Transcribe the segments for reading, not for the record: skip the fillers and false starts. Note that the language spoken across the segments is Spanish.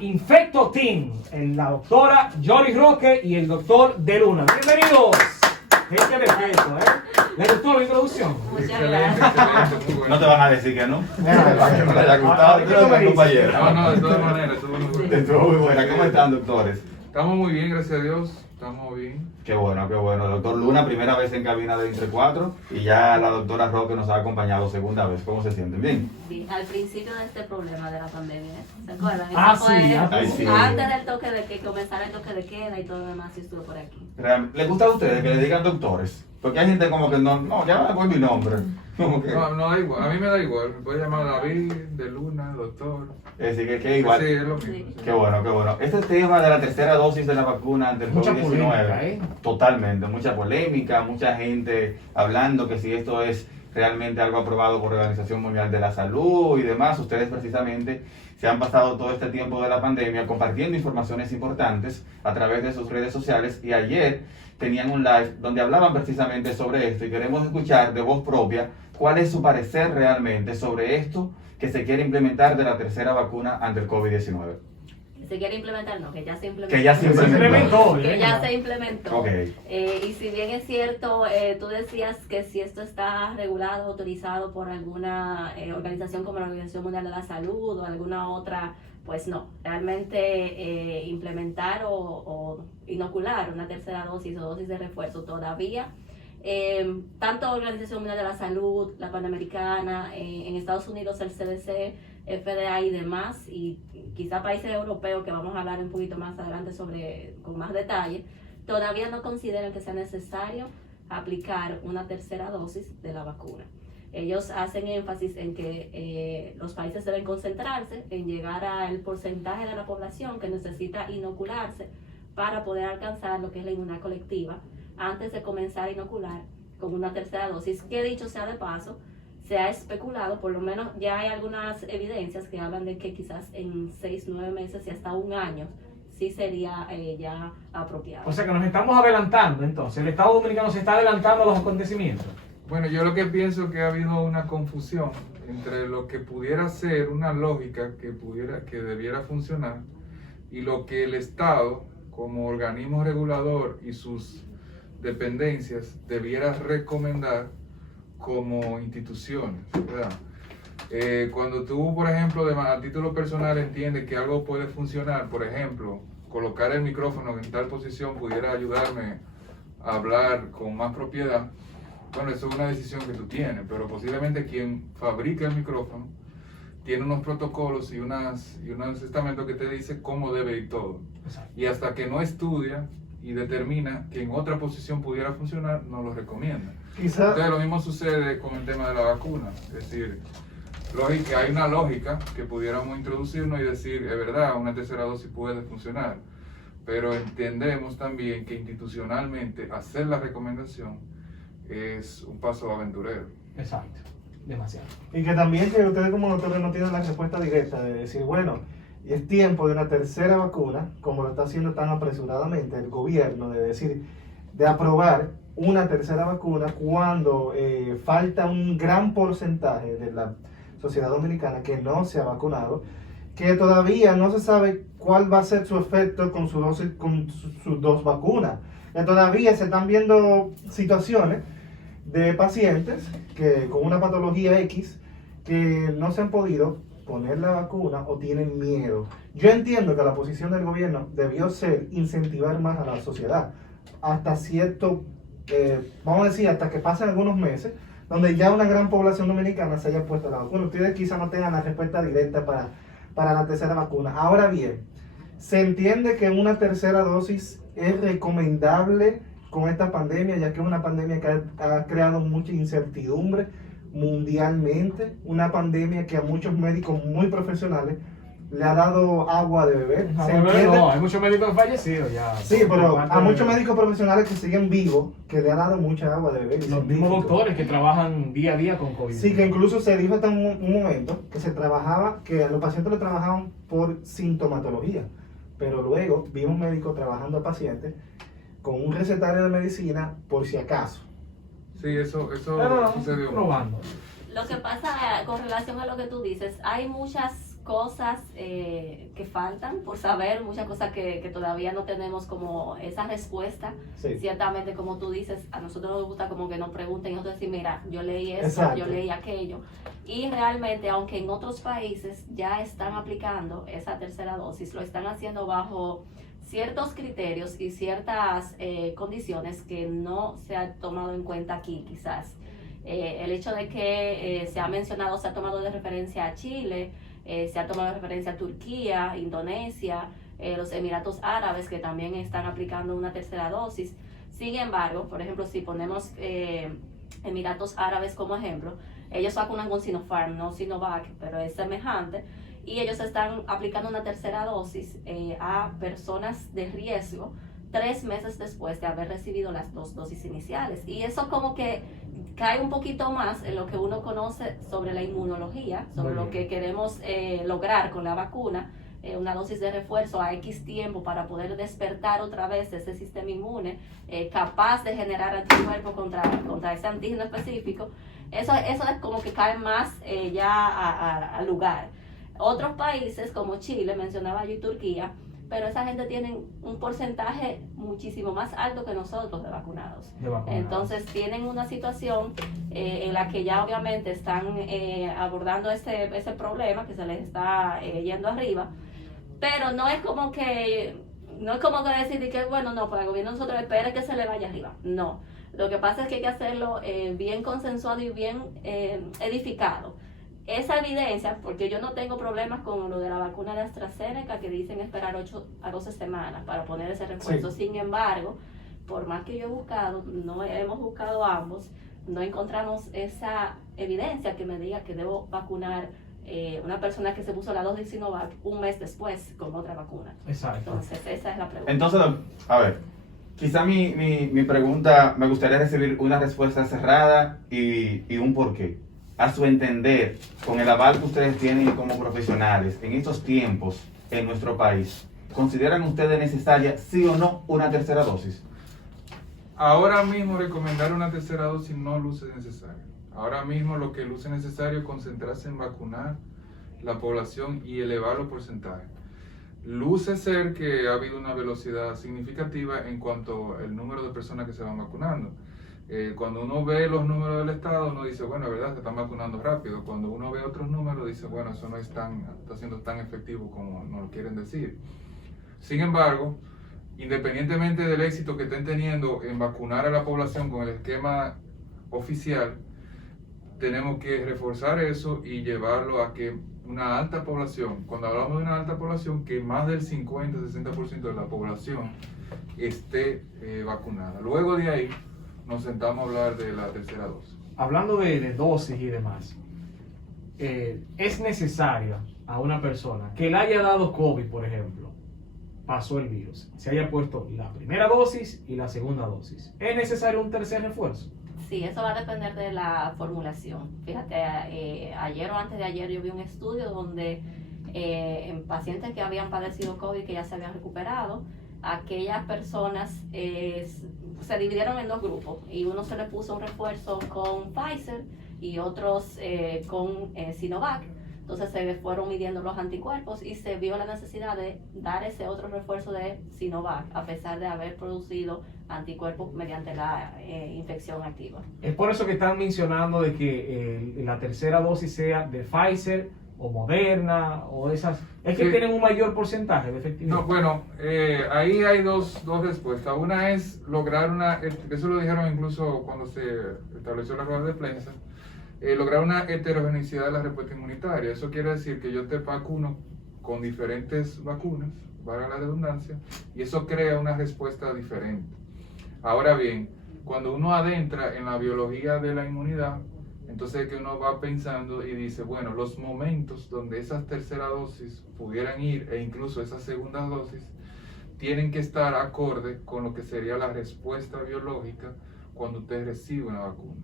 Infecto Team, la doctora Jory Roque y el doctor De Luna. Bienvenidos. Gente de peso, ¿Le gustó la introducción? Muchas gracias. No te van a decir que no. Para que no le haya gustado. No, de todas maneras, estuvo muy bueno. Estuvo muy buena. ¿Cómo están, doctores? Estamos muy bien, gracias a Dios. Estamos bien. Qué bueno, qué bueno. Doctor Luna, primera vez en cabina de Entre Cuatro. Y ya la doctora Roque nos ha acompañado segunda vez. ¿Cómo se sienten? ¿Bien? Sí, al principio de este problema de la pandemia, ¿se acuerdan? Ah, Eso fue sí, ay, sí. antes del toque de que comenzara el toque de queda y todo lo demás, y estuvo por aquí. ¿Les gusta a ustedes que le digan doctores? Porque hay gente como que no, ya me voy mi nombre. Como que, No da igual, a mí me da igual. Me puede llamar David, De Luna, doctor. es decir, que igual. Sí, es lo mismo. Sí. Sí. Qué bueno, qué bueno. Este tema de la tercera dosis de la vacuna ante el Mucha COVID-19, polémica, totalmente, mucha polémica, mucha gente hablando que si esto es realmente algo aprobado por la Organización Mundial de la Salud y demás. Ustedes precisamente se han pasado todo este tiempo de la pandemia compartiendo informaciones importantes a través de sus redes sociales y ayer tenían un live donde hablaban precisamente sobre esto y queremos escuchar de voz propia cuál es su parecer realmente sobre esto que se quiere implementar de la tercera vacuna ante el COVID-19. Que se quiere implementar, no, que ya se implementó. Que ya se implementó. Que ya se implementó. Ok. Y si bien es cierto, tú decías que si esto está regulado, autorizado por alguna organización como la Organización Mundial de la Salud o alguna otra, pues no. Realmente implementar o inocular una tercera dosis o dosis de refuerzo todavía. Tanto Organización Mundial de la Salud, la Panamericana, en Estados Unidos el CDC, FDA y demás, y quizá países europeos que vamos a hablar un poquito más adelante sobre con más detalle, todavía no consideran que sea necesario aplicar una tercera dosis de la vacuna. Ellos hacen énfasis en que los países deben concentrarse en llegar al porcentaje de la población que necesita inocularse para poder alcanzar lo que es la inmunidad colectiva antes de comenzar a inocular con una tercera dosis, que dicho sea de paso, se ha especulado, por lo menos ya hay algunas evidencias que hablan de que quizás en 6, 9 meses y hasta un año sí sería ya apropiado. O sea que nos estamos adelantando entonces. El Estado Dominicano se está adelantando a los acontecimientos. Bueno, yo lo que pienso que ha habido una confusión entre lo que pudiera ser una lógica que debiera funcionar y lo que el Estado, como organismo regulador y sus dependencias, debiera recomendar como instituciones, ¿verdad? Cuando tú, por ejemplo, a título personal entiendes que algo puede funcionar, por ejemplo, colocar el micrófono en tal posición pudiera ayudarme a hablar con más propiedad, bueno, eso es una decisión que tú tienes, pero posiblemente quien fabrica el micrófono tiene unos protocolos y unos estamentos que te dice cómo debe ir todo. Exacto. Y hasta que no estudia y determina que en otra posición pudiera funcionar, no lo recomienda. Entonces lo mismo sucede con el tema de la vacuna. Es decir, hay una lógica que pudiéramos introducirnos y decir, es verdad, una tercera dosis puede funcionar, pero entendemos también que institucionalmente hacer la recomendación es un paso aventurero. Exacto. Demasiado. Y que también que ustedes como doctores no tienen la respuesta directa de decir, bueno, es tiempo de una tercera vacuna, como lo está haciendo tan apresuradamente el gobierno, de decir, de aprobar una tercera vacuna cuando falta un gran porcentaje de la sociedad dominicana que no se ha vacunado, que todavía no se sabe cuál va a ser su efecto con su dosis, con sus dos vacunas. Que todavía se están viendo situaciones de pacientes que con una patología X que no se han podido poner la vacuna o tienen miedo. Yo entiendo que la posición del gobierno debió ser incentivar más a la sociedad hasta cierto, vamos a decir, hasta que pasen algunos meses, donde ya una gran población dominicana se haya puesto la vacuna. Ustedes quizá no tengan la respuesta directa para la tercera vacuna. Ahora bien, se entiende que una tercera dosis es recomendable con esta pandemia, ya que es una pandemia que ha creado mucha incertidumbre mundialmente, una pandemia que a muchos médicos muy profesionales le ha dado agua de beber. No, ¿Se entiende? no, hay muchos médicos fallecidos ya. Sí, pero a muchos médicos profesionales que siguen vivos, que le ha dado mucha agua de beber. y Los mismos científicos. doctores que trabajan día a día con COVID. Sí, que incluso se dijo hasta un momento que se trabajaba, que los pacientes lo trabajaban por sintomatología, pero luego vimos médicos trabajando a pacientes con un recetario de medicina por si acaso. Sí, eso No, sucedió. probando. Lo que pasa con relación a lo que tú dices, hay muchas cosas que faltan por saber, muchas cosas que todavía no tenemos como esa respuesta. Sí. Ciertamente, como tú dices, a nosotros nos gusta como que nos pregunten y nosotros decir, mira, yo leí esto, Exacto. yo leí aquello. Y realmente, aunque en otros países ya están aplicando esa tercera dosis, lo están haciendo bajo ciertos criterios y ciertas condiciones que no se ha tomado en cuenta aquí quizás. El hecho de que se ha mencionado, se ha tomado de referencia a Chile, se ha tomado de referencia a Turquía, Indonesia, los Emiratos Árabes, que también están aplicando una tercera dosis. Sin embargo, por ejemplo, si ponemos Emiratos Árabes como ejemplo, ellos vacunan con Sinopharm, no Sinovac, pero es semejante, y ellos están aplicando una tercera dosis a personas de riesgo 3 meses después de haber recibido las 2 dosis iniciales. Y eso como que cae un poquito más en lo que uno conoce sobre la inmunología, sobre lo que queremos lograr con la vacuna, una dosis de refuerzo a X tiempo para poder despertar otra vez ese sistema inmune capaz de generar anticuerpos contra ese antígeno específico. Eso es como que cae más ya al lugar. Otros países como Chile, mencionaba yo, y Turquía, pero esa gente tiene un porcentaje muchísimo más alto que nosotros de vacunados. Entonces tienen una situación en la que ya obviamente están abordando ese problema que se les está yendo arriba, pero no es como que decir que bueno, no, para el gobierno nosotros espere que se le vaya arriba. No, lo que pasa es que hay que hacerlo bien consensuado y bien edificado. Esa evidencia, porque yo no tengo problemas con lo de la vacuna de AstraZeneca, que dicen esperar 8 a 12 semanas para poner ese refuerzo. Sí. Sin embargo, por más que yo he buscado, no hemos buscado ambos, no encontramos esa evidencia que me diga que debo vacunar una persona que se puso la dosis de Sinovac un mes después con otra vacuna. Exacto. Entonces, esa es la pregunta. Entonces, a ver, quizá mi pregunta, me gustaría recibir una respuesta cerrada y un porqué. A su entender, con el aval que ustedes tienen como profesionales en estos tiempos en nuestro país, ¿consideran ustedes necesaria, sí o no, una tercera dosis? Ahora mismo recomendar una tercera dosis no luce necesario. Ahora mismo lo que luce necesario es concentrarse en vacunar la población y elevar los porcentajes. Luce ser que ha habido una velocidad significativa en cuanto al número de personas que se van vacunando. Cuando uno ve los números del Estado, uno dice, bueno, es verdad, se están vacunando rápido. Cuando uno ve otros números, dice, bueno, eso no está siendo tan efectivo como nos lo quieren decir. Sin embargo, independientemente del éxito que estén teniendo en vacunar a la población con el esquema oficial, tenemos que reforzar eso y llevarlo a que una alta población, cuando hablamos de una alta población, que más del 50-60% de la población esté vacunada. Luego de ahí, nos sentamos a hablar de la tercera dosis. Hablando de dosis y demás, es necesario a una persona que le haya dado COVID, por ejemplo, pasó el virus, se haya puesto la primera dosis y la segunda dosis, ¿es necesario un tercer refuerzo? Sí, eso va a depender de la formulación. Fíjate, ayer o antes de ayer yo vi un estudio donde en pacientes que habían padecido COVID, que ya se habían recuperado, aquellas personas se dividieron en 2 grupos y uno se le puso un refuerzo con Pfizer y otros con Sinovac. Entonces se fueron midiendo los anticuerpos y se vio la necesidad de dar ese otro refuerzo de Sinovac a pesar de haber producido anticuerpos mediante la infección activa. Es por eso que están mencionando de que la tercera dosis sea de Pfizer o Moderna o esas, es que sí, tienen un mayor porcentaje de efectividad. No, bueno, ahí hay dos respuestas. Una es lograr eso lo dijeron incluso cuando se estableció la rueda de prensa, lograr una heterogeneidad de la respuesta inmunitaria. Eso quiere decir que yo te vacuno con diferentes vacunas, valga la redundancia, y eso crea una respuesta diferente. Ahora bien, cuando uno adentra en la biología de la inmunidad, entonces que uno va pensando y dice, bueno, los momentos donde esas terceras dosis pudieran ir e incluso esas segundas dosis tienen que estar acorde con lo que sería la respuesta biológica cuando usted recibe una vacuna.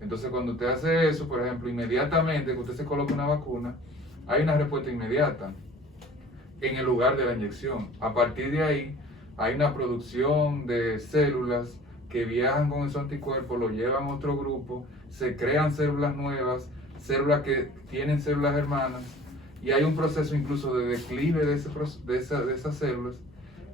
Entonces cuando usted hace eso, por ejemplo, inmediatamente que usted se coloca una vacuna, hay una respuesta inmediata en el lugar de la inyección. A partir de ahí hay una producción de células que viajan con esos anticuerpos, lo llevan a otro grupo, se crean células nuevas, células que tienen células hermanas, y hay un proceso incluso de declive de esas células,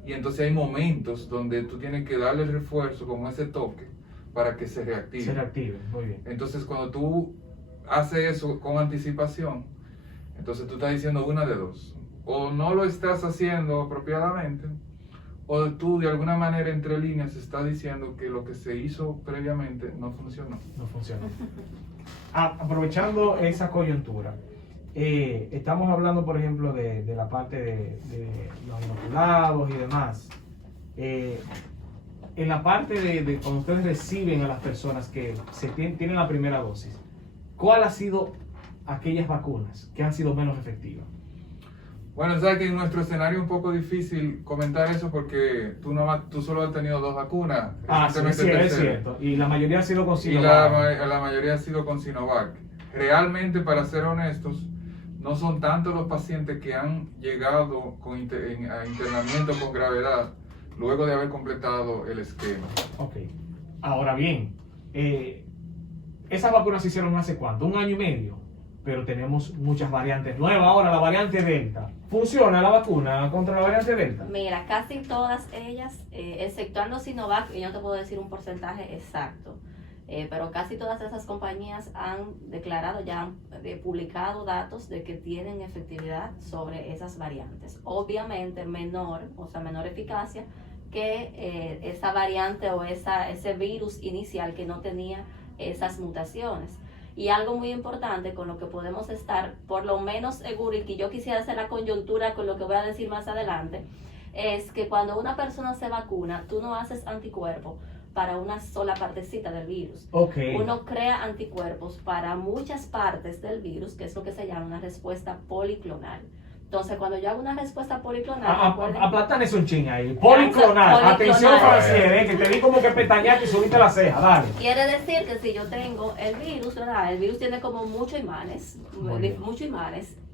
y entonces hay momentos donde tú tienes que darle el refuerzo, como ese toque, para que se reactive. Se reactive, muy bien. Entonces cuando tú haces eso con anticipación, entonces tú estás diciendo una de dos: o no lo estás haciendo apropiadamente, o tú de alguna manera entre líneas estás diciendo que lo que se hizo previamente no funcionó. No funciona. Aprovechando esa coyuntura, estamos hablando, por ejemplo, de la parte de los inoculados y demás. En la parte de cuando ustedes reciben a las personas que tienen la primera dosis, ¿cuál ha sido aquellas vacunas que han sido menos efectivas? Bueno, sabes que en nuestro escenario es un poco difícil comentar eso porque tú solo has tenido 2 vacunas. Sí, recientemente es tercera. cierto. Y la mayoría ha sido con Y Sinovac. la mayoría ha sido con Sinovac. Realmente, para ser honestos, no son tantos los pacientes que han llegado a internamiento con gravedad luego de haber completado el esquema. Ok. Ahora bien, esas vacunas se hicieron hace ¿cuánto? 1 año y medio. Pero tenemos muchas variantes nuevas. Ahora, la variante Delta. ¿Funciona la vacuna contra la variante Delta? Mira, casi todas ellas, exceptuando Sinovac, y yo no te puedo decir un porcentaje exacto, pero casi todas esas compañías han declarado, ya han publicado datos de que tienen efectividad sobre esas variantes. Obviamente menor eficacia que esa variante o ese virus inicial que no tenía esas mutaciones. Y algo muy importante con lo que podemos estar por lo menos seguros, y que yo quisiera hacer la coyuntura con lo que voy a decir más adelante, es que cuando una persona se vacuna, tú no haces anticuerpos para una sola partecita del virus. Okay. Uno crea anticuerpos para muchas partes del virus, que es lo que se llama una respuesta policlonal. Entonces, cuando yo hago una respuesta policlonal... Aplatan eso un ching ahí. Policlonal. Atención, Policlonal. Franciel, que te di como que pestañaste y subiste la ceja. Dale. Quiere decir que si yo tengo el virus, ¿verdad? El virus tiene como muchos imanes,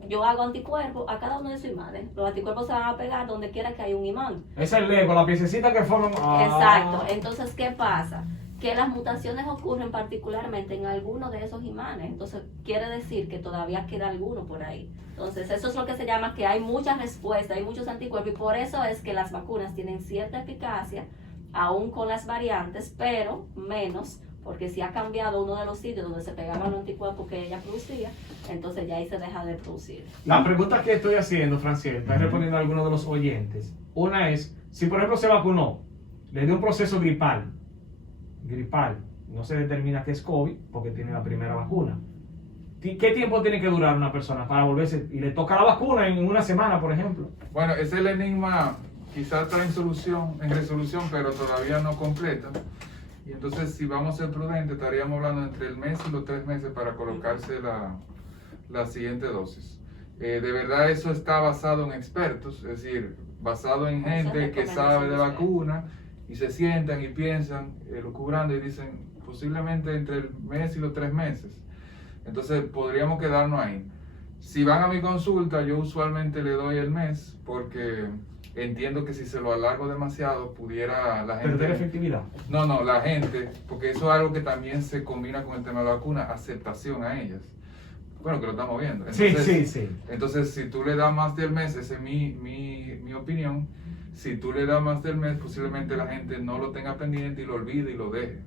Yo hago anticuerpos a cada uno de esos imanes. Los anticuerpos se van a pegar donde quiera que hay un imán. Es el Lego, la piececita que forman. Exacto. Entonces, ¿qué pasa? Que las mutaciones ocurren particularmente en alguno de esos imanes. Entonces, quiere decir que todavía queda alguno por ahí. Entonces, eso es lo que se llama que hay muchas respuestas, hay muchos anticuerpos, y por eso es que las vacunas tienen cierta eficacia, aún con las variantes, pero menos, porque si ha cambiado uno de los sitios donde se pegaban los anticuerpos que ella producía, entonces ya ahí se deja de producir. La pregunta que estoy haciendo, Franciel, está respondiendo a algunos de los oyentes. Una es, si por ejemplo se vacunó, le dio un proceso gripal, no se determina que es COVID porque tiene la primera vacuna. ¿Qué tiempo tiene que durar una persona para volverse y le toca la vacuna en 1 semana, por ejemplo? Bueno, ese es el enigma, quizás está en resolución, pero todavía no completa. Y entonces, si vamos a ser prudentes, estaríamos hablando entre el mes y los 3 meses para colocarse la siguiente dosis. De verdad, eso está basado en expertos, es decir, basado en gente que sabe de vacuna, y se sientan y piensan, lucubrando, y dicen posiblemente entre el mes y los 3 meses. Entonces podríamos quedarnos ahí. Si van a mi consulta, yo usualmente le doy el mes porque entiendo que si se lo alargo demasiado pudiera la gente... ¿Perder efectividad? No, la gente, porque eso es algo que también se combina con el tema de la vacuna, aceptación a ellas. Bueno, que lo estamos viendo. Entonces, Sí. Entonces, si tú le das más del mes, esa es mi opinión, si tú le das más del mes, posiblemente la gente no lo tenga pendiente y lo olvide y lo deje.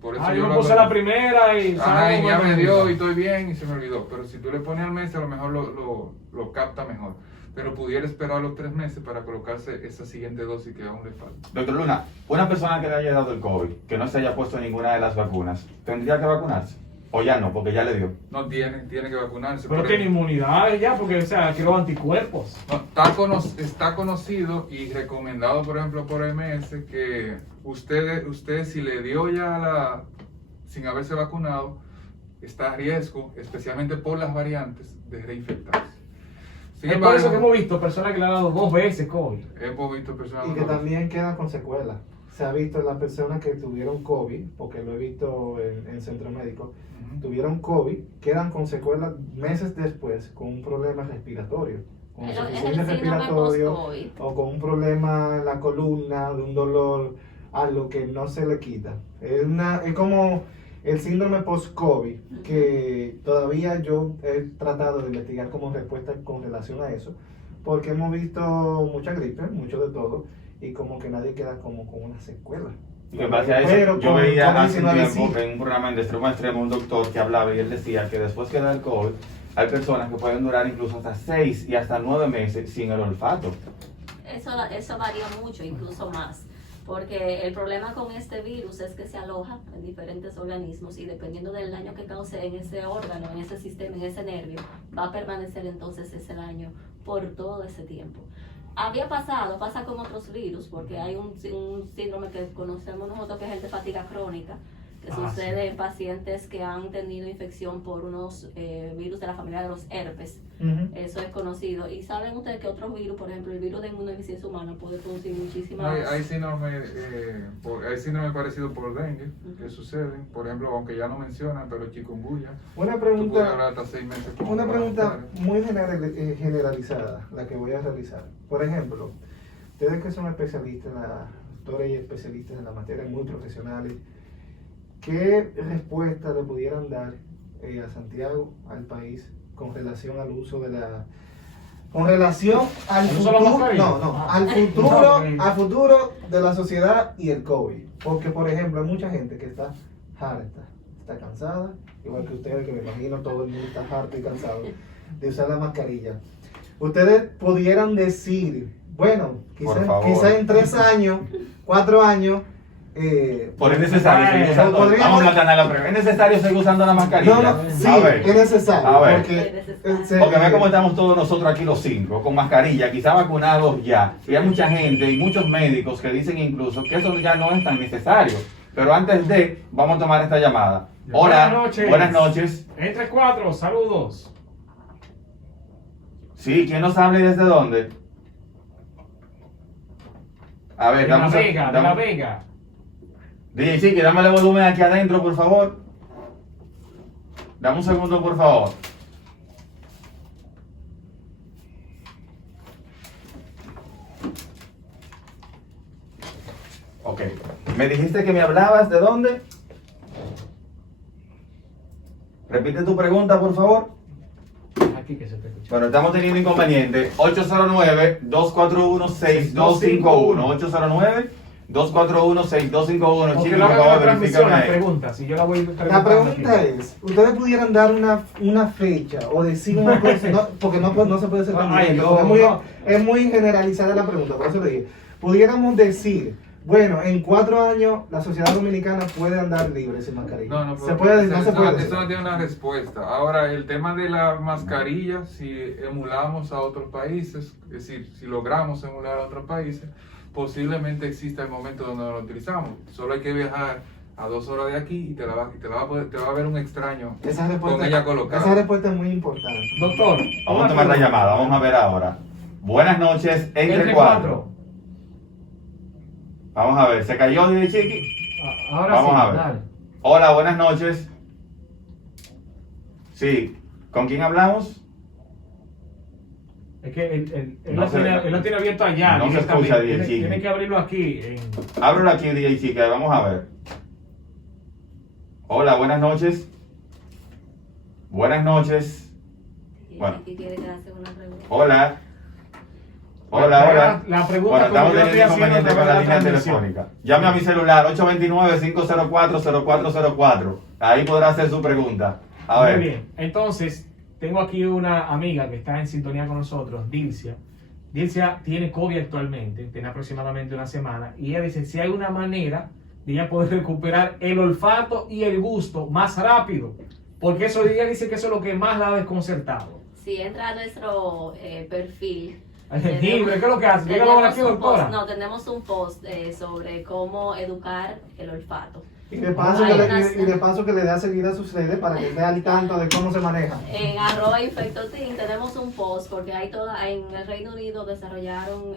Por eso yo lo puse hago. la primera y... Ay, ya me dio y estoy bien y se me olvidó. Pero si tú le pones al mes, a lo mejor lo capta mejor. Pero pudiera esperar los 3 meses para colocarse esa siguiente dosis que aún le falta. Doctor Luna, una persona que le haya dado el COVID, que no se haya puesto ninguna de las vacunas, ¿tendría que vacunarse? ¿O ya no, porque ya le dio? No tiene que vacunarse. Pero tiene inmunidad ya, porque, o sea, creó anticuerpos. No, está conocido y recomendado, por ejemplo, por OMS, que usted si le dio ya sin haberse vacunado, está a riesgo, especialmente por las variantes, de reinfectarse. Sin Es embargo, por eso que hemos visto personas que le han dado 2 veces COVID. hemos visto personas... Y que también quedan con secuelas. Se ha visto en las personas que tuvieron COVID, porque lo he visto en centro médico, tuvieron COVID, quedan con secuelas meses después con un problema respiratorio, con Es insuficiencia el síndrome respiratoria post-COVID. o con un problema en la columna, de un dolor, algo que no se le quita. Es como el síndrome post-COVID, que todavía yo he tratado de investigar como respuesta con relación a eso, porque hemos visto mucha gripe, mucho de todo, y como que nadie queda como con una secuela. Y en base a eso, Pero yo con veía hace un COVID-19 tiempo sí. en un programa en De Extremo a Extremo un doctor que hablaba y él decía que después que da el COVID, hay personas que pueden durar incluso hasta 6 y hasta 9 meses sin el olfato. Eso varía mucho, incluso más, porque el problema con este virus es que se aloja en diferentes organismos y dependiendo del daño que cause en ese órgano, en ese sistema, en ese nervio, va a permanecer entonces ese daño por todo ese tiempo. Pasa con otros virus, porque hay un síndrome que conocemos nosotros que es el de fatiga crónica, que sucede en pacientes que han tenido infección por unos virus de la familia de los herpes. Eso es conocido. Y saben ustedes que otros virus, por ejemplo, el virus de inmunodeficiencia humana puede producir muchísimas... Hay síndrome parecido por dengue, que suceden, por ejemplo, aunque ya no mencionan, pero chikungunya. Una Tú puedes pregunta, hablar hasta 6 meses con una las pregunta bacterias. muy generalizada, la que voy a realizar. Por ejemplo, ustedes que son especialistas, doctores y especialistas en la materia, muy profesionales, ¿qué respuesta le pudieran dar a Santiago, al país, con relación al uso de la... Con relación al ¿El uso de la futuro, mascarilla? al futuro de la sociedad y el COVID? Porque, por ejemplo, hay mucha gente que está harta, está cansada, igual que ustedes, que me imagino todo el mundo está harto y cansado de usar la mascarilla. Ustedes pudieran decir, bueno, Por favor. quizá en 3 años, 4 años, Por es necesario seguir usando. podríamos- Vamos a aclarar la primera. Es necesario seguir usando la mascarilla. no, sí, A ver. es necesario. A ver. Porque, Es necesario. Porque ve cómo estamos todos nosotros aquí los 5, con mascarilla, quizá vacunados ya. Y hay mucha gente y muchos médicos que dicen incluso que eso ya no es tan necesario. Pero antes de, vamos a tomar esta llamada. Hola, Buenas noches. buenas noches. Entre 4, saludos. Sí, ¿quién nos habla y desde dónde? A ver, De la damos a- Vega, de la damos- Vega. DJ Chiqui, dámale volumen aquí adentro, por favor. Dame un segundo, por favor. Ok. ¿Me dijiste que me hablabas de dónde? Repite tu pregunta, por favor. Aquí que se te escucha. Bueno, estamos teniendo inconveniente. 809-241-6251. 809-241-6251. Porque Chiqui, lo por hagan en la favor, transmisión, verifícame las ahí. preguntas. Y yo la voy la preguntando pregunta aquí. es, ¿ustedes pudieran dar una fecha o decir una cosa? No, porque no se puede ser tan Ay, directo, no, porque no. es muy generalizada la pregunta, por eso le dije. Pudiéramos decir, bueno, en 4 años la sociedad dominicana puede andar libre sin mascarilla. No se puede, no se puede. Eso no tiene una respuesta. Ahora, el tema de la mascarilla, si emulamos a otros países, es decir, si logramos emular a otros países, posiblemente exista el momento donde lo utilizamos. Solo hay que viajar a 2 horas de aquí y te va a ver un extraño Esa con ella colocada. respuesta es muy importante. Doctor. Vamos a tomar la llamada, vamos a ver ahora. Buenas noches, entre 4. Vamos a ver, ¿se cayó DJ Chiqui? Ahora Vamos sí, a ver. dale. Hola, buenas noches. Sí, ¿con quién hablamos? Es que él No lo se- tiene abierto allá. no se directamente. escucha, Tiene, Chiqui. tiene que abrirlo aquí. Ábrelo aquí, DJ Chiqui, vamos a ver. Hola, buenas noches. Buenas noches. Y Bueno. aquí quiere que le haga una pregunta. Hola. Hola, hola. La pregunta Bueno, estamos como yo la estoy teniendo haciendo inconveniente a con la través de la línea transmisión. telefónica. Llame a mi celular, 829-504-0404. Ahí podrá hacer su pregunta. A Muy ver. bien. Entonces, tengo aquí una amiga que está en sintonía con nosotros, Dilcia. Dilcia tiene COVID actualmente, tiene aproximadamente una semana, y ella dice si hay una manera de ella poder recuperar el olfato y el gusto más rápido, porque eso ella dice que eso es lo que más la ha desconcertado. Si entra a nuestro perfil. Dime, ¿qué es lo que hace? Dígalo ahora aquí, tenemos un doctora. post, no, tenemos un post sobre cómo educar el olfato. Y de paso, Hay que, unas- y de paso que le dé a seguir a sus redes para que esté al tanto de cómo se maneja. En @infectoteam tenemos un post porque hay en el Reino Unido desarrollaron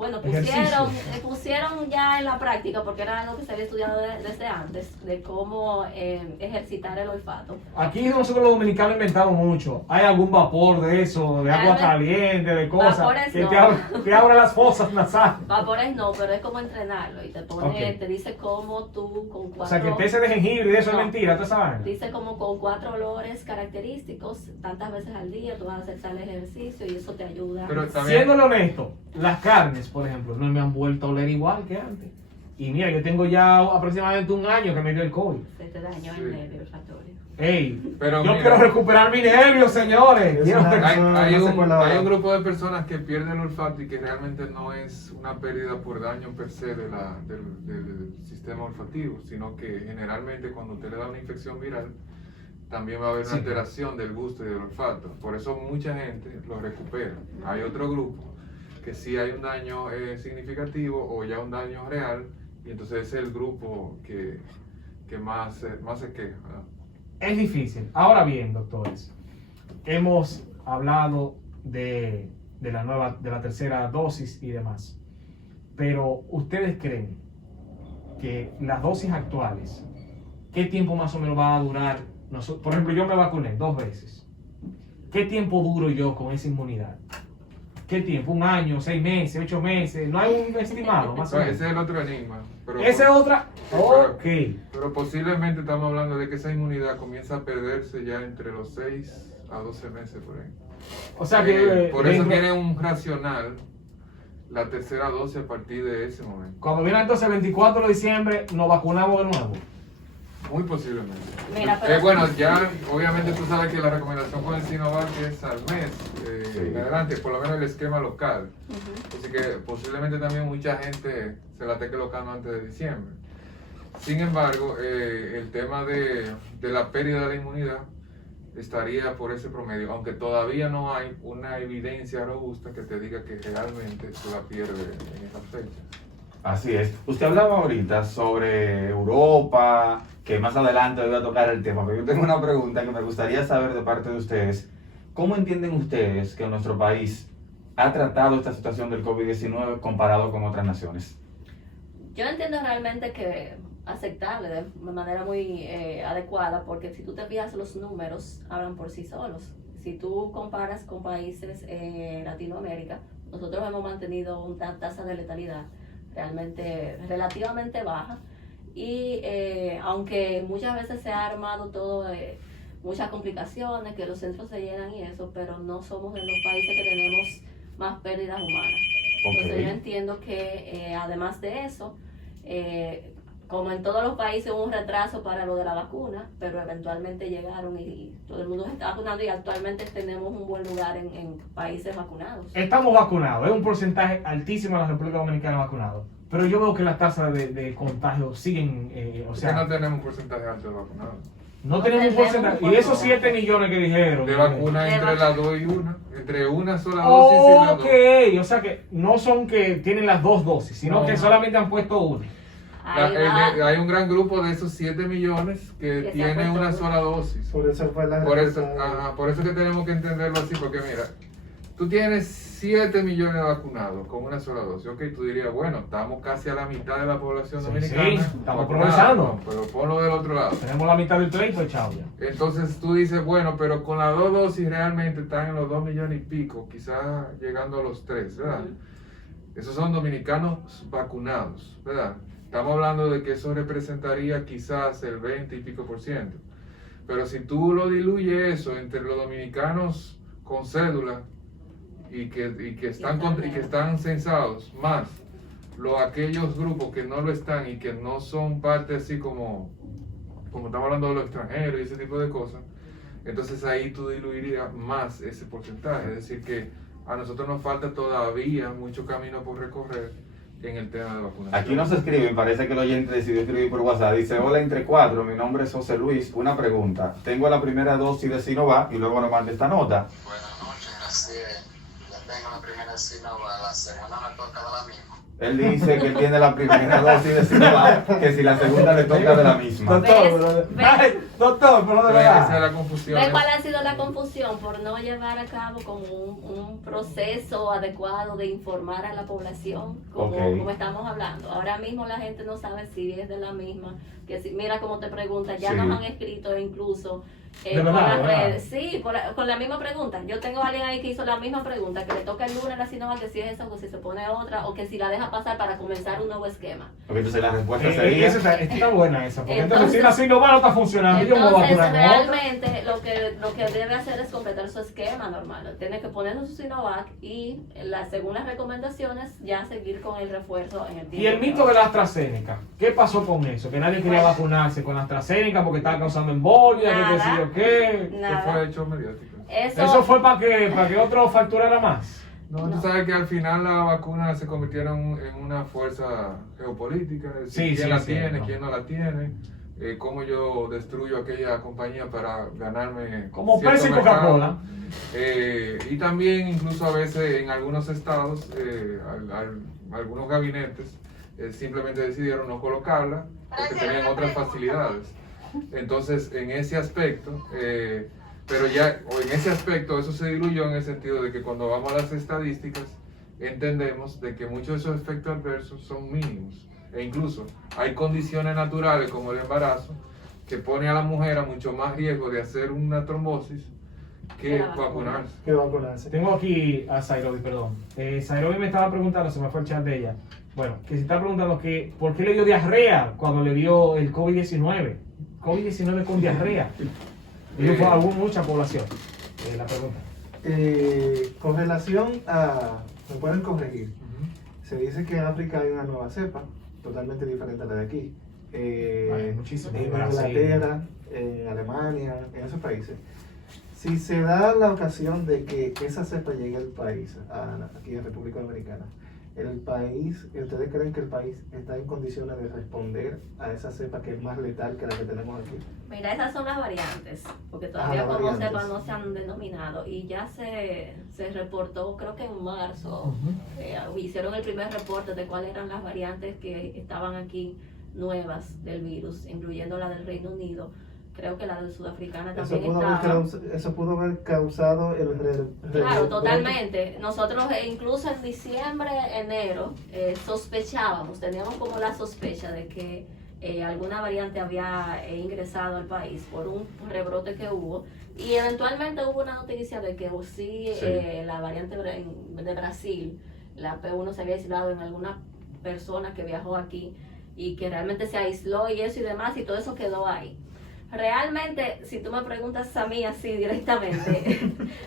Bueno, Ejercicio. pusieron ya en la práctica, porque era algo que se había estudiado desde antes, de cómo ejercitar el olfato. Aquí nosotros los dominicanos inventamos mucho. ¿Hay algún vapor de eso, de agua Realmente, caliente, de cosas vapores que no. te abra las fosas nasales? Vapores no, pero es como entrenarlo y te pone, Ok. te dice cómo tú con O sea, que cuatro, té ese de jengibre y eso No. es mentira, toda esa vaina. dice como con 4 olores característicos, tantas veces al día tú vas a hacer tal ejercicio y eso te ayuda. Pero también, Siéndole honesto, las carnes, por ejemplo, no me han vuelto a oler igual que antes. Y mira, yo tengo ya aproximadamente un año que me dio el COVID. Se te dañó Sí. el nervio olfatorio. Ey, Pero yo mira. quiero recuperar mi nervio, señores. Es Quiero- una- hay no se puede lavar. hay un grupo de personas que pierden el olfato y que realmente no es una pérdida por daño per se del sistema olfativo, sino que generalmente cuando usted le da una infección viral, también va a haber una Sí. alteración del gusto y del olfato. Por eso mucha gente lo recupera. Hay otro grupo que sí hay un daño significativo o ya un daño real, y entonces ese es el grupo que más se queja, ¿verdad? Es difícil. Ahora bien, doctores, hemos hablado de la tercera dosis y demás. Pero ¿ustedes creen que las dosis actuales, qué tiempo más o menos va a durar? Por ejemplo, yo me vacuné 2 veces. ¿Qué tiempo duro yo con esa inmunidad? ¿Qué tiempo? ¿1 año, 6 meses, 8 meses? No hay un estimado, más o No, menos. ese es el otro enigma. Pero Esa es otra. Ok. Pero posiblemente estamos hablando de que esa inmunidad comienza a perderse ya entre los 6 a 12 meses por ahí. O sea que Por eso dentro- tiene un racional la tercera dosis a partir de ese momento. cuando viene entonces el 24 de diciembre, nos vacunamos de nuevo. Muy posiblemente. Mira, pero- Bueno, ya obviamente tú sabes que la recomendación con el Sinovac es al mes Sí. en adelante, por lo menos el esquema local. Ujú. Así que posiblemente también mucha gente se la esté colocando antes de diciembre. Sin embargo, el tema de la pérdida de la inmunidad estaría por ese promedio, aunque todavía no hay una evidencia robusta que te diga que realmente se la pierde en esa fecha. Así es. Usted hablaba ahorita sobre Europa, que más adelante voy a tocar el tema, pero yo tengo una pregunta que me gustaría saber de parte de ustedes. ¿Cómo entienden ustedes que nuestro país ha tratado esta situación del COVID-19 comparado con otras naciones? Yo entiendo realmente que aceptable de manera muy adecuada, porque si tú te fijas, los números hablan por sí solos. Si tú comparas con países Latinoamérica, nosotros hemos mantenido una tasa de letalidad realmente relativamente baja, y aunque muchas veces se ha armado todo muchas complicaciones, que los centros se llenan y eso, pero no somos de los países que tenemos más pérdidas humanas. Entonces yo Ok. entiendo que además de eso, como en todos los países hubo un retraso para lo de la vacuna, pero eventualmente llegaron y todo el mundo se está vacunando, y actualmente tenemos un buen lugar en países vacunados. Estamos vacunados, es un porcentaje altísimo en la República Dominicana vacunados. Pero yo veo que las tasas de contagio siguen, o Es sea, que no tenemos un porcentaje alto de vacunados. no tenemos un porcentaje. Y de esos 7 millones que dijeron. De vacuna De entre vac- las 2 y 1, entre una sola dosis y las Ok, dos. o sea que no son que tienen las 2 dosis, sino No. que solamente han puesto una. Ahí va. Hay un gran grupo de esos 7 millones que Que se ha tiene puesto una una. sola dosis. Por eso fue la Por eso, respuesta. por eso que tenemos que entenderlo así, porque mira, tú tienes 7 millones vacunados con una sola dosis. Ok, tú dirías, bueno, estamos casi a la mitad de la población Sí, dominicana. sí, estamos vacunada. progresando. No, pero ponlo del otro lado. Tenemos la mitad del pleito, chao ya. Entonces tú dices, bueno, pero con las 2 dosis realmente están en los 2 millones y pico, quizás llegando a los 3, ¿verdad? Ujú. Esos son dominicanos vacunados, ¿verdad? Estamos hablando de que eso representaría quizás el 20 y pico por ciento. Pero si tú lo diluyes eso entre los dominicanos con cédula y que están censados, más aquellos grupos que no lo están y que no son parte así como estamos hablando de los extranjeros y ese tipo de cosas, entonces ahí tú diluirías más ese porcentaje. Es decir, que a nosotros nos falta todavía mucho camino por recorrer en el tema de vacunación. Aquí nos escriben, parece que el oyente decidió escribir por WhatsApp. Dice, hola entre 4, mi nombre es José Luis. Una pregunta, tengo la primera dosis de Sinovac y luego nos manda esta nota. Buenas noches, así es. Ya tengo la primera Sinovac, la segunda me toca de la misma. Él dice que tiene la primera dosis de Sinovac, que si la segunda le toca de la misma. Doctor, ¿Ves? dale, Doctor, pero de Esa es verdad. la confusión. ¿Ve cuál ha sido la confusión? Por no llevar a cabo como un proceso adecuado de informar a la población, como, Ok. como estamos hablando. Ahora mismo la gente no sabe si es de la misma, que si, mira cómo te preguntan, ya Sí. nos han escrito incluso De por verdad, las de verdad. redes. Sí, con la misma pregunta. Yo tengo a alguien ahí que hizo la misma pregunta, que le toca el lunes la Sinovac, que si es eso, o si se pone otra, o que si la deja pasar para comenzar un nuevo esquema. Porque entonces la respuesta sería... Esa está buena esa, porque entonces, Entonces- si la Sinovac no está funcionando, yo me voy a Entonces, vacunar con otra. realmente lo que debe hacer es completar su esquema normal. Tiene que ponerse su Sinovac y según las recomendaciones ya seguir con el refuerzo en el tiempo. Y el mito de la AstraZeneca, ¿qué pasó con eso? Que nadie quería vacunarse con la AstraZeneca porque estaba causando embolia, que qué sé yo qué. Eso fue Nada. hecho mediático. Eso fue para que otro facturara más. No, No. tú sabes que al final la vacuna se convirtieron en una fuerza geopolítica, es decir, Sí, quién sí, la sí, tiene, no. quién no la tiene, cómo yo destruyo aquella compañía para ganarme Como cierto Pepsi y mercado. Coca-Cola. Y también incluso a veces en algunos estados, algunos gabinetes simplemente decidieron no colocarla porque tenían otras facilidades. Entonces, en ese aspecto, pero ya, o en ese aspecto, eso se diluyó en el sentido de que cuando vamos a las estadísticas, entendemos de que muchos de esos efectos adversos son mínimos. E incluso hay condiciones naturales como el embarazo que pone a la mujer a mucho más riesgo de hacer una trombosis que La vacuna. vacunarse. Que vacunarse. Tengo aquí a Sairobi, perdón. Sairobi me estaba preguntando, se me fue el chat de ella. Bueno, que se está preguntando que por qué le dio diarrea cuando le dio el COVID-19. COVID-19 con diarrea. Y fue a mucha población. La pregunta. Con relación a, me pueden corregir, Ujú. se dice que en África hay una nueva cepa, totalmente diferente a la de aquí. Vale, muchísimo. En Brasil. Inglaterra, en Alemania, en esos países. Si se da la ocasión de que esa cepa llegue al país, aquí en República Dominicana, ¿ustedes creen que el país está en condiciones de responder a esa cepa que es más letal que la que tenemos aquí? Mira, esas son las variantes, porque todavía las como variantes. sepa no se han denominado y ya se reportó, creo que en marzo, hicieron el primer reporte de cuáles eran las variantes que estaban aquí nuevas del virus, incluyendo la del Reino Unido. Creo que la del sudafricana Eso también pudo, estaba. eso pudo haber causado el Claro, totalmente. Nosotros incluso en diciembre, enero, sospechábamos, teníamos como la sospecha de que alguna variante había ingresado al país por un rebrote que hubo y eventualmente hubo una noticia de que sí. La variante de Brasil, la P1, se había aislado en alguna persona que viajó aquí y que realmente se aisló y eso y demás y todo eso quedó ahí. Realmente, si tú me preguntas a mí así directamente,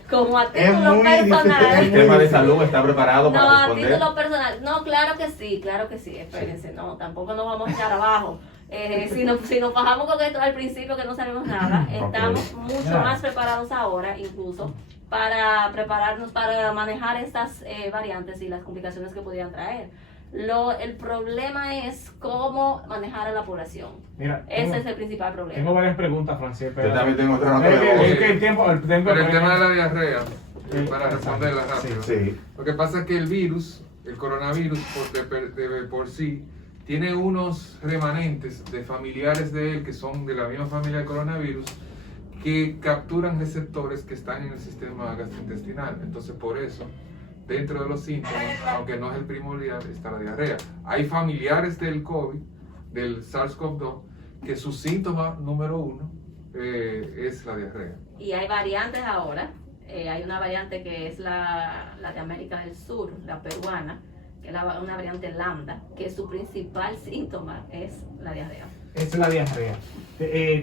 como a Es título muy ¿El personal, sistema de salud está preparado no, para a responder? título personal, no, claro que sí, espérense, no, tampoco nos vamos a echar abajo. Si nos bajamos con esto al principio que no sabemos nada, estamos mucho Ya. más preparados ahora, incluso, para prepararnos para manejar estas variantes y las complicaciones que pudieran traer. El problema es cómo manejar a la población. Mira, Ese es el principal problema. tengo varias preguntas, Francés. Yo también tengo otra nota Es de que, voz. es que el tiempo Pero el tema de la diarrea, para exacto. responderla rápido. Sí. Lo que pasa es que el virus, el coronavirus por sí, tiene unos remanentes de familiares de él que son de la misma familia del coronavirus que capturan receptores que están en el sistema gastrointestinal. Entonces, por eso, dentro de los síntomas, aunque no es el primordial, está la diarrea. Hay familiares del COVID, del SARS-CoV-2, que su síntoma número uno es la diarrea. Y hay variantes ahora. Hay una variante que es la de América del Sur, la peruana, que es una variante lambda, que su principal síntoma es la diarrea. Es la diarrea.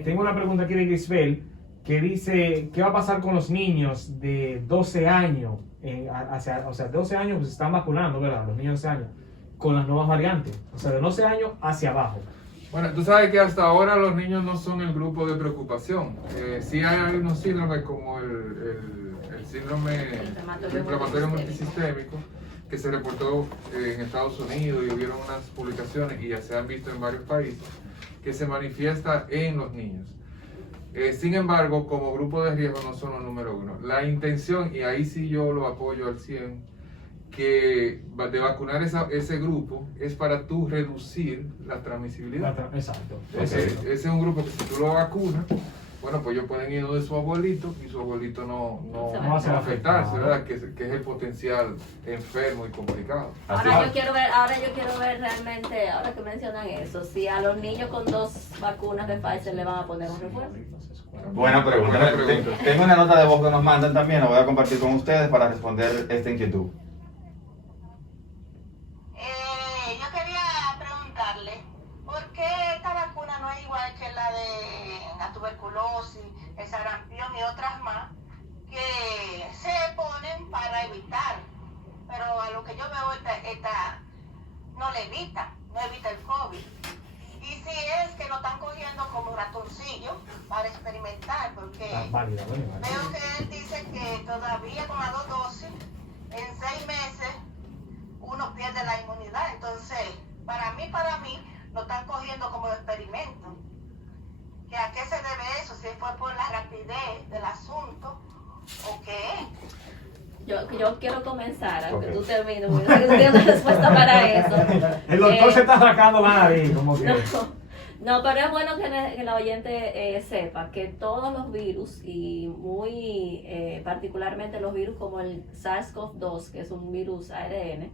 Tengo una pregunta aquí de Grisbel que dice, ¿qué va a pasar con los niños de 12 años? O sea, 12 años pues, se están vacunando, ¿verdad? Los niños de 12 años, con las nuevas variantes. O sea, de 12 años hacia abajo. Bueno, tú sabes que hasta ahora los niños no son el grupo de preocupación. Sí hay algunos síndromes como el síndrome inflamatorio multisistémico que se reportó en Estados Unidos y hubieron unas publicaciones y ya se han visto en varios países que se manifiesta en los niños. Sin embargo, como grupo de riesgo no son los número uno. La intención, y ahí sí yo lo apoyo al 100, que de vacunar ese grupo es para tú reducir la transmisibilidad. Exacto. Ese es un grupo que si tú lo vacunas, bueno, pues ellos pueden ir de su abuelito y su abuelito no No va se va a a afectarse, afectar. ¿verdad? Que es el potencial enfermo y complicado. Así Ahora es. yo quiero ver realmente, ahora que mencionan eso, si a los niños con 2 vacunas de Pfizer le van a poner un refuerzo. Buena pregunta. Buena pregunta. Tengo una nota de voz que nos mandan también, la voy a compartir con ustedes para responder esta inquietud. Yo quería preguntarle, ¿por qué esta vacuna no es igual que la de la tuberculosis, el sarampión y otras más que se ponen para evitar? Pero a lo que yo veo, esta no le evita, no evita el COVID. Y si es que lo están cogiendo como ratoncillo para experimentar, porque Válida. veo que él dice que todavía con las 2 dosis, en 6 meses, uno pierde la inmunidad. Entonces, para mí, lo están cogiendo como experimento. ¿Que a qué se debe eso? Si fue por la rapidez del asunto o qué. Yo quiero comenzar, aunque Ok. tú termines, porque yo sé que tú tienes una respuesta para eso. El doctor se está sacando la nariz, como que. No, pero es bueno que el oyente sepa que todos los virus, y muy particularmente los virus como el SARS-CoV-2, que es un virus ARN,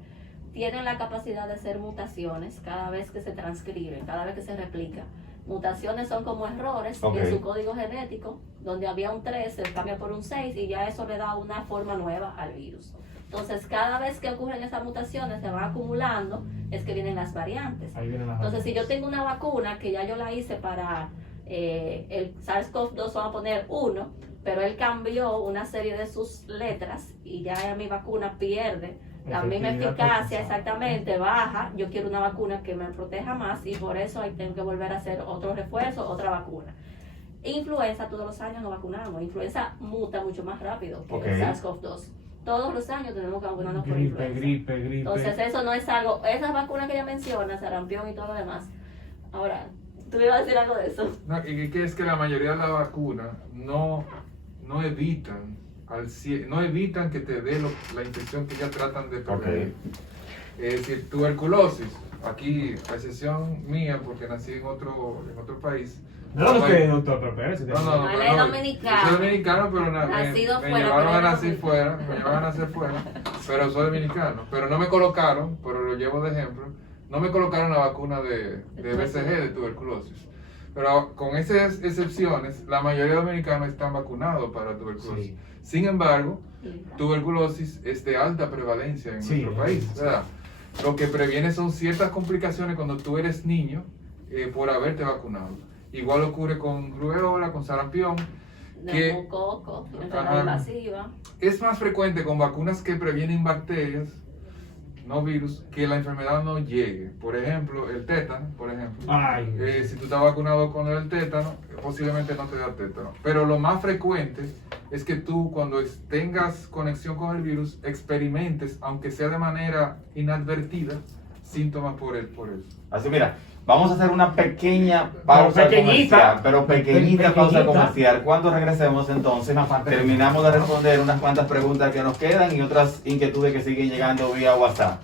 tienen la capacidad de hacer mutaciones cada vez que se transcriben, cada vez que se replica. Mutaciones son como errores Ok. en su código genético, donde había un 3, se cambia por un 6 y ya eso le da una forma nueva al virus. Entonces, cada vez que ocurren esas mutaciones, se van acumulando, es que vienen las variantes. Ahí vienen las Entonces, si yo variantes. tengo una vacuna que ya yo la hice para el SARS-CoV-2, vamos a poner 1, pero él cambió una serie de sus letras y ya mi vacuna pierde la misma Efectividad eficacia, potencial. exactamente, baja. Yo quiero una vacuna que me proteja más y por eso ahí tengo que volver a hacer otro refuerzo, otra vacuna. Influenza, todos los años nos vacunamos. Influenza muta mucho más rápido que Ok. el SARS-CoV-2. Todos los años tenemos que vacunarnos por Gripe, influenza. gripe. Entonces eso no es algo, esas vacunas que ella menciona, sarampión y todo lo demás. Ahora, ¿tú me ibas a decir algo de eso? No, y que es que la mayoría de las vacunas no evitan que te dé la infección que ya tratan de prevenir. Es decir, tuberculosis, aquí, a excepción mía, porque nací en otro país. ¿De dónde usted, doctor? Pero espérese, No, Él es dominicano. Yo soy dominicano, pero Nacido me fuera, llevaron pero a era nacer dominicano. fuera, me llevaron a nacer fuera, pero soy dominicano. Pero no me colocaron, pero lo llevo de ejemplo, no me colocaron la vacuna de BCG, de tuberculosis. Pero con esas excepciones, la mayoría de dominicanos están vacunados para tuberculosis. Sí. Sin embargo, tuberculosis es de alta prevalencia en Sí, nuestro país, sí. ¿verdad? Lo que previene son ciertas complicaciones cuando tú eres niño por haberte vacunado. Igual ocurre con rubeola, con sarampión. Que- Neumococo, enfermedad Ajá. invasiva. Es más frecuente con vacunas que previenen bacterias, no virus, que la enfermedad no llegue. Por ejemplo, el tétano, por ejemplo. Ay. Si tú estás vacunado con el tétano, posiblemente no te da tétano. Pero lo más frecuente es que tú, cuando tengas conexión con el virus, experimentes, aunque sea de manera inadvertida, síntomas por eso. Así mira, vamos a hacer una pequeña pausa pequeñita. comercial, pero pequeñita pausa Pequeñita. comercial. Cuando regresemos entonces, Una parte terminamos de responder unas cuantas preguntas que nos quedan y otras inquietudes que siguen llegando vía WhatsApp.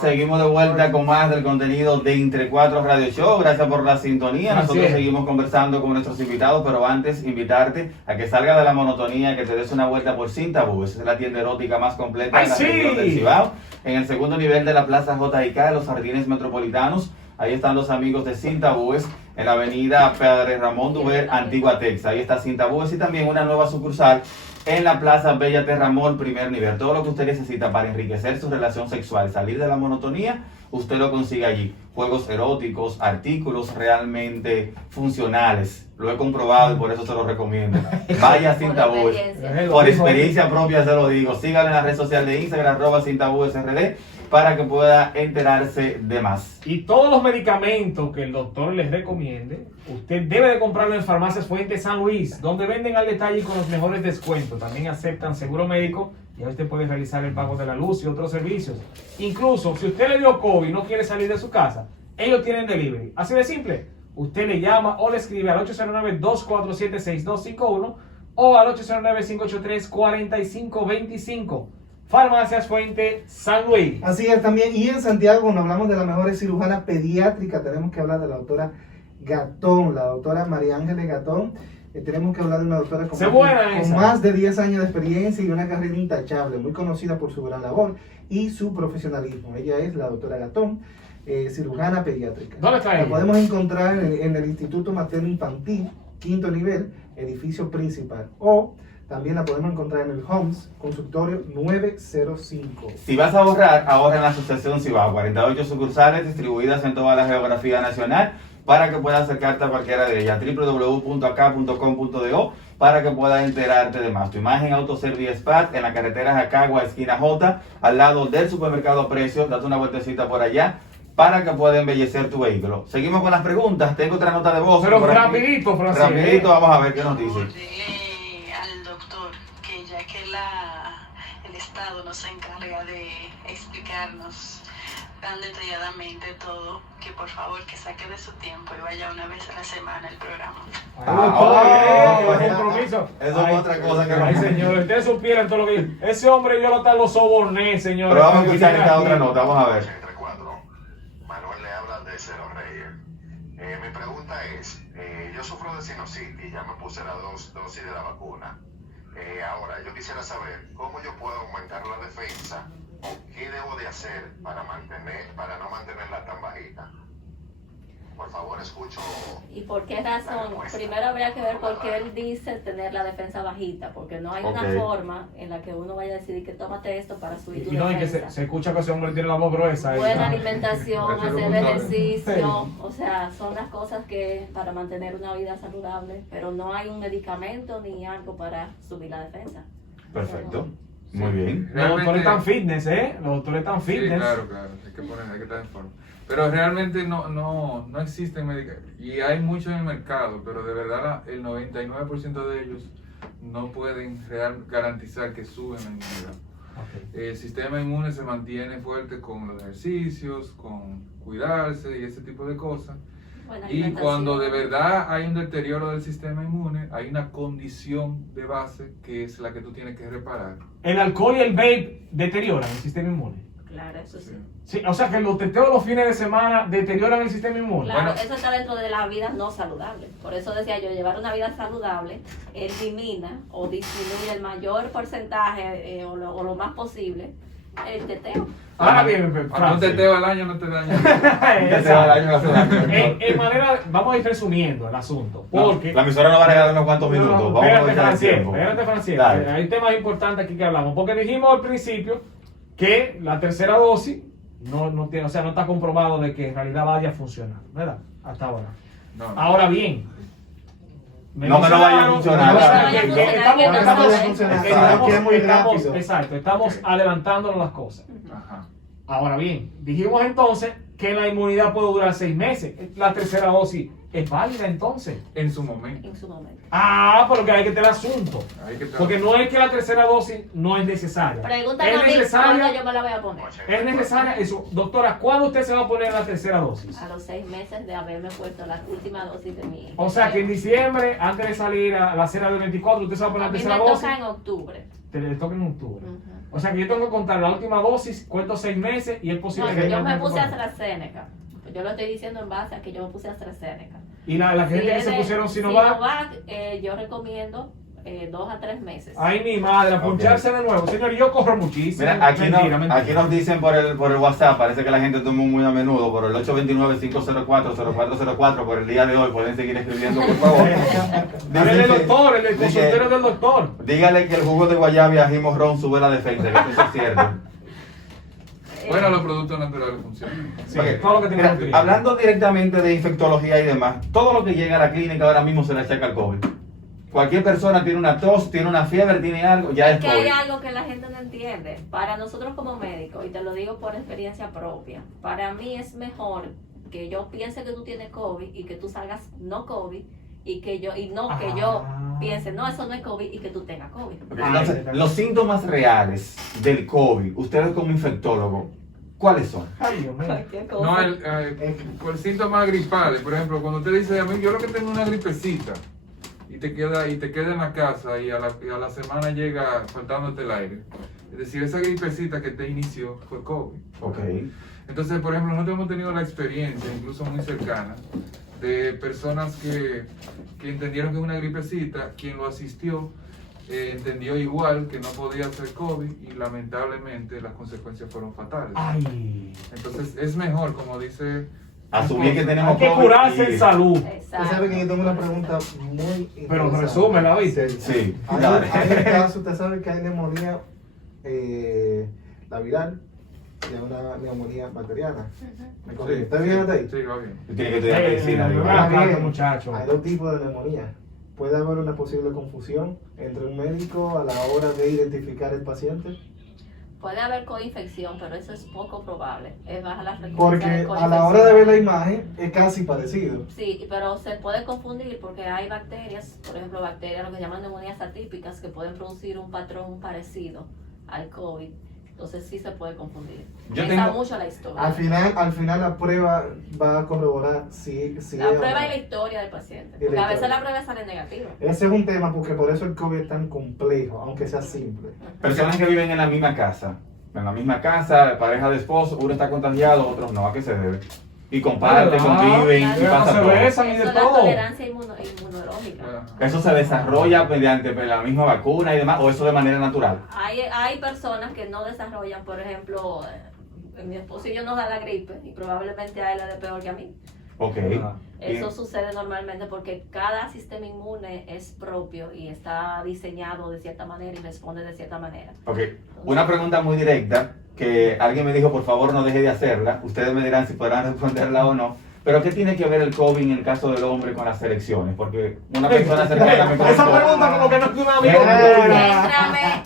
Seguimos de vuelta con más del contenido de Entre Cuatro Radio Show. Gracias por la sintonía. Así Nosotros es. seguimos conversando con nuestros invitados, pero antes invitarte a que salga de la monotonía, que te des una vuelta por Sin Tabú. Esa es la tienda erótica más completa ¡Ay, de la sí! región del Cibao, en el segundo nivel de la Plaza JIK de los Jardines Metropolitanos. Ahí están los amigos de Sin Tabúes en la avenida Padre Ramón Duver, Antigua Texas. Ahí está Sin Tabúes y también una nueva sucursal en la Plaza Bella Terramol, primer nivel. Todo lo que usted necesita para enriquecer su relación sexual, salir de la monotonía, usted lo consigue allí. Juegos eróticos, artículos realmente funcionales. Lo he comprobado y por eso se lo recomiendo. Vaya a Sin Por Tabúes. experiencia. Por experiencia propia se lo digo. Síganme en la red social de Instagram, @SinTabúesRD, para que pueda enterarse de más. Y todos los medicamentos que el doctor les recomiende, usted debe de comprarlo en Farmacias Fuente San Luis, donde venden al detalle y con los mejores descuentos. También aceptan seguro médico y ahí usted puede realizar el pago de la luz y otros servicios. Incluso si usted le dio COVID y no quiere salir de su casa, ellos tienen delivery. Así de simple. Usted le llama o le escribe al 809-247-6251 o al 809-583-4525. Farmacias Fuente San Luis. Así es también. Y en Santiago, cuando hablamos de las mejores cirujanas pediátricas, tenemos que hablar de la doctora Gatón, la doctora María Ángeles Gatón. Tenemos que hablar de una doctora con más de 10 años de experiencia y una carrera intachable, muy conocida por su gran labor y su profesionalismo. Ella es la doctora Gatón, cirujana pediátrica. ¿Dónde está La ella? podemos encontrar en el Instituto Materno Infantil, quinto nivel, edificio principal. O también la podemos encontrar en el Homs, consultorio 905. Si vas a ahorrar, ahorra en la Asociación Cibao, 48 sucursales distribuidas en toda la geografía nacional, para que puedas acercarte a cualquiera de ellas, www.acá.com.do, para que puedas enterarte de más. Tu imagen Autoservice Spat en la carretera Jacagua, esquina J, al lado del supermercado Precios. Date una vueltecita por allá para que pueda embellecer tu vehículo. Seguimos con las preguntas. Tengo otra nota de voz. Pero por aquí. rapidito, Francis. Rapidito, vamos a ver qué nos dice. Dile al doctor que ya que el Estado nos se encarga de explicarnos tan detalladamente todo, que por favor que saque de su tiempo y vaya una vez a la semana al programa. Compromiso. Eso es otra cosa que Ay, señor, ustedes supieran todo lo que dice. Ese hombre yo lo soborné, señor. Pero vamos a escuchar esta otra nota, vamos a ver. Entre cuatro. Manuel le habla de Cero Reyes. Mi pregunta es, yo sufro de sinusitis, ya me puse las 2 dosis de la vacuna. Ahora, yo quisiera saber cómo yo puedo aumentar la defensa o qué debo de hacer para no mantenerla tan bajita. Por favor, escucho. ¿Y por qué razón? Primero habría que ver por qué él dice tener la defensa bajita, porque no hay una forma en la que uno vaya a decidir que tómate esto para subir tu Y no, y que defensa. se escucha que ese hombre tiene la voz gruesa. Buena alimentación, Eso es lo hacer contrario. ejercicio, o sea, son las cosas que para mantener una vida saludable, pero no hay un medicamento ni algo para subir la defensa. Perfecto. Muy bien. Los doctores están fitness, ¿eh? Los doctores están fitness. Sí, claro, hay que estar en forma. Pero realmente no existen medicamentos. Y hay muchos en el mercado, pero de verdad el 99% de ellos no pueden garantizar que suben la inmunidad. Okay. El sistema inmune se mantiene fuerte con los ejercicios, con cuidarse y ese tipo de cosas. Buena Y alimentación. cuando de verdad hay un deterioro del sistema inmune, hay una condición de base que es la que tú tienes que reparar. El alcohol y el vape deterioran el sistema inmune. Claro, eso sí. Sí, o sea que los teteos los fines de semana deterioran el sistema inmune. Claro, Bueno. eso está dentro de la vida no saludable. Por eso decía yo, llevar una vida saludable elimina o disminuye el mayor porcentaje o lo más posible el teteo. Ahora bien, Cuando un Francis, teteo al año no te daña. en manera, vamos a ir resumiendo el asunto, porque La emisora nos va a regalar unos cuantos minutos. Vamos a espérate, aprovechar el Franciel, tiempo. espérate, Franciel. Dale. Hay temas importantes aquí que hablamos, porque dijimos al principio que la tercera dosis no tiene, o sea, no está comprobado de que en realidad vaya a funcionar, ¿verdad? Hasta ahora. No. Ahora bien, No me lo vaya a funcionar. o sea, No vaya a que funcionar, estamos- que no estamos- sabe. funcionar. estamos- Que es muy estamos- rápido. exacto, estamos adelantándonos las cosas. Ajá. Ahora bien, dijimos entonces que la inmunidad puede durar 6 meses. La tercera dosis es válida entonces. En su momento. En su momento. Ah, pero que hay que tener el asunto. Hay que Porque no es que la tercera dosis no es necesaria. Pregúntame Es a mí cuándo necesaria. yo me la voy a poner. Es necesaria eso. Doctora, ¿cuándo usted se va a poner la tercera dosis? A los 6 meses de haberme puesto la última dosis de mi... O sea que en diciembre, antes de salir a la cena del 24, usted se va a poner A la mí me tercera dosis. toca en octubre. Te le toca en octubre. Ujú. O sea que yo tengo que contar la última dosis, cuento 6 meses y es posible No, que yo no me me puse ponga. AstraZeneca. Yo lo estoy diciendo en base a que yo me puse AstraZeneca. Y la gente que es se de pusieron Sinovac. yo recomiendo 2 a 3 meses. Ay, mi madre, a poncharse de nuevo. Señor, yo corro muchísimo. Mira, aquí, Mentira. aquí nos dicen por el WhatsApp, parece que la gente toma muy a menudo, por el 829-504-0404 por el día de hoy. Pueden seguir escribiendo, por favor. Dale el doctor, el Dice- consultorio del doctor. Dígale que el jugo de guayaba y ají morrón sube la defensa, que eso es cierto. Bueno, los productos naturales funcionan. Sí, Ok, todo lo que tiene mira, nutrientes. hablando directamente de infectología y demás, todo lo que llega a la clínica ahora mismo se le achaca al COVID. Cualquier persona tiene una tos, tiene una fiebre, tiene algo, ya es Que hay COVID. algo que la gente no entiende. Para nosotros como médicos, y te lo digo por experiencia propia, para mí es mejor que yo piense que tú tienes COVID y que tú salgas no COVID y que yo piense, no, eso no es COVID y que tú tengas COVID. Ok, entonces, los síntomas reales del COVID, ustedes como infectólogo, ¿cuáles son? Ay, Dios mío. Cualquier cosa. No, por síntomas gripales, por ejemplo, cuando usted dice a mí, yo lo que tengo es una gripecita y te queda en la casa y a la semana llega faltándote el aire. Es decir, esa gripecita que te inició fue COVID. Ok. Entonces, por ejemplo, nosotros hemos tenido la experiencia, incluso muy cercana, de personas que entendieron que es una gripecita, quien lo asistió entendió igual que no podía ser COVID y lamentablemente las consecuencias fueron fatales. Ay. Entonces, es mejor, como dice... Asumir que tenemos Hay que COVID curarse y- en salud. Usted sabe que yo tengo una pregunta muy interesante. Pero resúmela, ¿viste? Sí, Hay dale. un caso, usted sabe que hay neumonía, la viral, y hay una neumonía bacteriana. ¿Me corrige? ¿Está bien hasta ahí? Sí, va bien. Tiene que estudiar medicina, digo. Ah, Ahora bien, muchacho. hay dos tipos de neumonía. ¿Puede haber una posible confusión entre un médico a la hora de identificar el paciente? Puede haber coinfección, pero eso es poco probable. Es baja la frecuencia Porque de a la hora de ver la coinfección. imagen es casi parecido. Sí, pero se puede confundir porque hay bacterias, por ejemplo, bacterias, lo que llaman neumonías atípicas, que pueden producir un patrón parecido al COVID. Entonces sí se puede confundir. Yo Pesa tengo- mucho la historia. Al final la prueba va a corroborar si la es o prueba no. y la historia del paciente. Y la Porque a veces historia. la prueba sale negativa. Ese es un tema porque por eso el COVID es tan complejo, aunque sea simple. Personas que viven en la misma casa. En la misma casa, pareja de esposo, uno está contagiado, otros no. ¿A qué se debe? Y comparten, conviven, y Claro. pasa Se todo. besan y Eso de es la todo. tolerancia inmunológica. ¿Eso se desarrolla mediante la misma vacuna y demás, o eso de manera natural? Hay personas que no desarrollan, por ejemplo, mi esposo y yo nos da la gripe y probablemente a él le dé peor que a mí. Ok. Ah. Eso sucede normalmente porque cada sistema inmune es propio y está diseñado de cierta manera y responde de cierta manera. Ok. Una pregunta muy directa que alguien me dijo, por favor no deje de hacerla. Ustedes me dirán si podrán responderla o no. Pero ¿qué tiene que ver el COVID en el caso del hombre con las elecciones? Porque una persona cercana me Esa comentó... pregunta como que no es un amigo Eh. tuyo. Entrame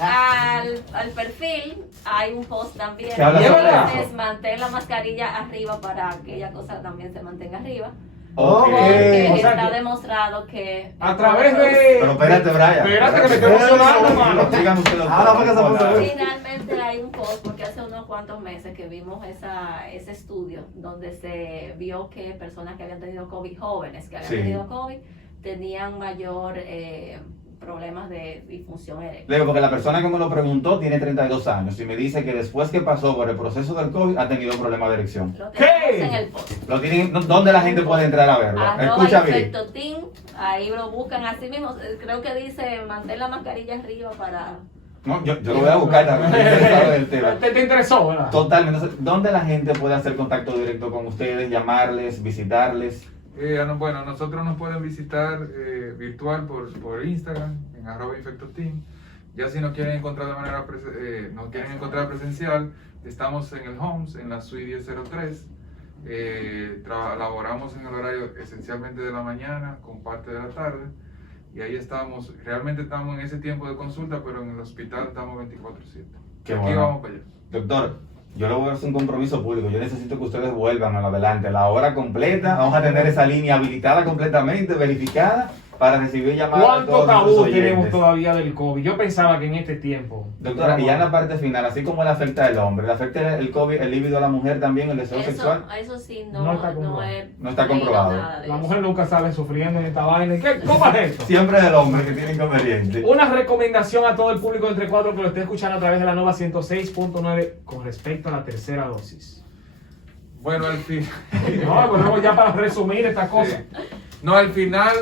al perfil, hay un post también. ¿Qué habla Y sobre entonces eso? mantén la mascarilla arriba para que aquella cosa también se mantenga arriba. Ok. Porque O sea está que- demostrado que... A través de. Pero espérate, Brian. Espérate que me estoy emocionando, hermano. Dígame usted, doctor. Ahora fue que se puso a ver. Finalmente hay un post, porque hace unos cuantos meses que vimos ese estudio donde se vio que personas que habían tenido COVID, jóvenes que habían Sí. tenido COVID, tenían mayor problemas de disfunción eréctil. Luego, porque la persona que me lo preguntó tiene 32 años y me dice que después que pasó por el proceso del COVID ha tenido problemas de erección. Lo tenemos ¿Qué? en el post. Lo tienen, ¿dónde la gente puede entrar a verlo? Arroba Escucha bien. Infecto Team, ahí lo buscan así mismo. Creo que dice mantén la mascarilla arriba para... No, yo lo voy a buscar también. estoy interesado en el tema. Te interesó, ¿verdad? Totalmente. Entonces, ¿dónde la gente puede hacer contacto directo con ustedes, llamarles, visitarles? Bueno, nosotros nos pueden visitar virtual por Instagram, en @infectoteam. Ya si nos quieren encontrar de manera nos quieren encontrar presencial, estamos en el Homes, en la suite 1003. Laboramos en el horario esencialmente de la mañana con parte de la tarde. Y ahí estamos, realmente estamos en ese tiempo de consulta, pero en el hospital estamos 24/7. Qué Aquí bueno. vamos para allá. Doctor, yo le voy a hacer un compromiso público. Yo necesito que ustedes vuelvan a lo adelante. La hora completa, vamos a tener esa línea habilitada completamente, verificada, para recibir llamadas de ¿Cuánto todos nuestros tabú tenemos oyentes. todavía del COVID? Yo pensaba que en este tiempo. Doctora, y ya en la parte final, así como le afecta al hombre, ¿le afecta el COVID, el líbido a la mujer también, el deseo sexual? Eso sí, No no, está no, comprobado. No está leído comprobado. nada de La eso. mujer nunca sale sufriendo en esta vaina. ¿Qué? ¿Cómo es esto? Siempre es el hombre que tiene inconveniente. Una recomendación a todo el público de Entre Cuatro que lo esté escuchando a través de la nueva 106.9 con respecto a la tercera dosis. Bueno, al fin. No, bueno, ya para resumir esta cosa. No, al final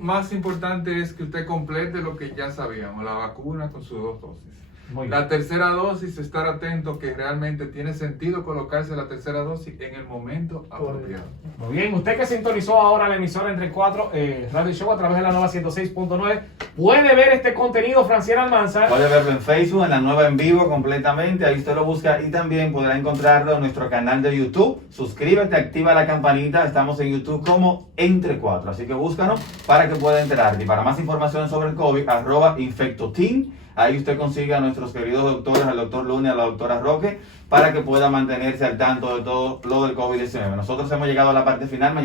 más importante es que usted complete lo que ya sabíamos, la vacuna con sus 2 dosis. Muy La bien. tercera dosis, estar atento que realmente tiene sentido colocarse la tercera dosis en el momento apropiado. Muy bien, usted que sintonizó ahora la emisora Entre Cuatro Radio Show a través de la nueva 106.9 puede ver este contenido, Franciela Almanzar. Puede verlo en Facebook, en la nueva en vivo completamente, ahí usted lo busca y también podrá encontrarlo en nuestro canal de YouTube. Suscríbete, activa la campanita, estamos en YouTube como Entre Cuatro, así que búscanos para que pueda enterarte. Y para más información sobre el COVID, @infectoteam, ahí usted consigue a nuestros queridos doctores, al doctor Luna y a la doctora Roque, para que pueda mantenerse al tanto de todo lo del COVID-19. Nosotros hemos llegado a la parte final.